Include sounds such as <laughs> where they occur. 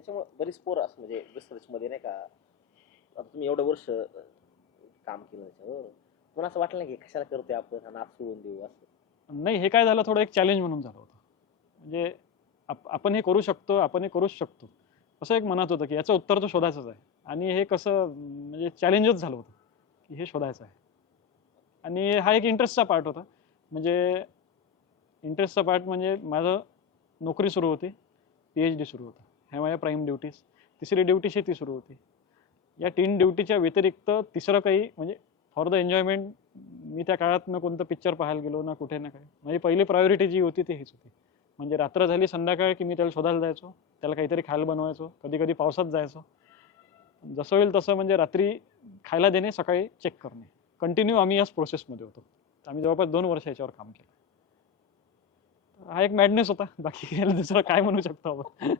ह्याच्यामुळे बरीच पोरं असं म्हणजे रिसर्चमध्ये नाही का आता तुम्ही एवढं वर्ष काम केलं त्याच्यावर पण असं वाटलं नाही की कशाला करतोय आपण हा नाद सोडून देऊ असं? नाही हे काय झालं थोडं एक चॅलेंज म्हणून झालं होतं. म्हणजे आप आपण हे करू शकतो आपण हे करूच शकतो. असं एक मनात होतं की याचं उत्तर तर शोधायचंच आहे. आणि हे कसं म्हणजे चॅलेंजच झालं होतं की हे शोधायचं आहे. आणि हा एक इंटरेस्टचा पार्ट होता. म्हणजे इंटरेस्टचा पार्ट म्हणजे माझं नोकरी सुरू होती पी एच डी सुरू होता. ह्या माझ्या प्राईम ड्युटीज तिसरी ड्युटी शेती सुरू होती. या तीन ड्युटीच्या व्यतिरिक्त तिसरं काही म्हणजे फॉर द एन्जॉयमेंट मी त्या काळात ना कोणतं पिक्चर पाहायला गेलो ना कुठे ना काय. माझी पहिली प्रायोरिटी जी होती ती हीच होती. म्हणजे रात्र झाली संध्याकाळ की मी त्याला शोधायला जायचो त्याला काहीतरी खायला बनवायचो कधी कधी पावसात जायचो. जसं होईल तसं म्हणजे रात्री खायला देणे सकाळी चेक करणे. कंटिन्यू आम्ही याच प्रोसेसमध्ये होतो. आम्ही जवळपास दोन वर्ष याच्यावर काम केलं. हा एक मॅडनेस होता. बाकी <laughs> दुसरं काय म्हणू शकतो आपण?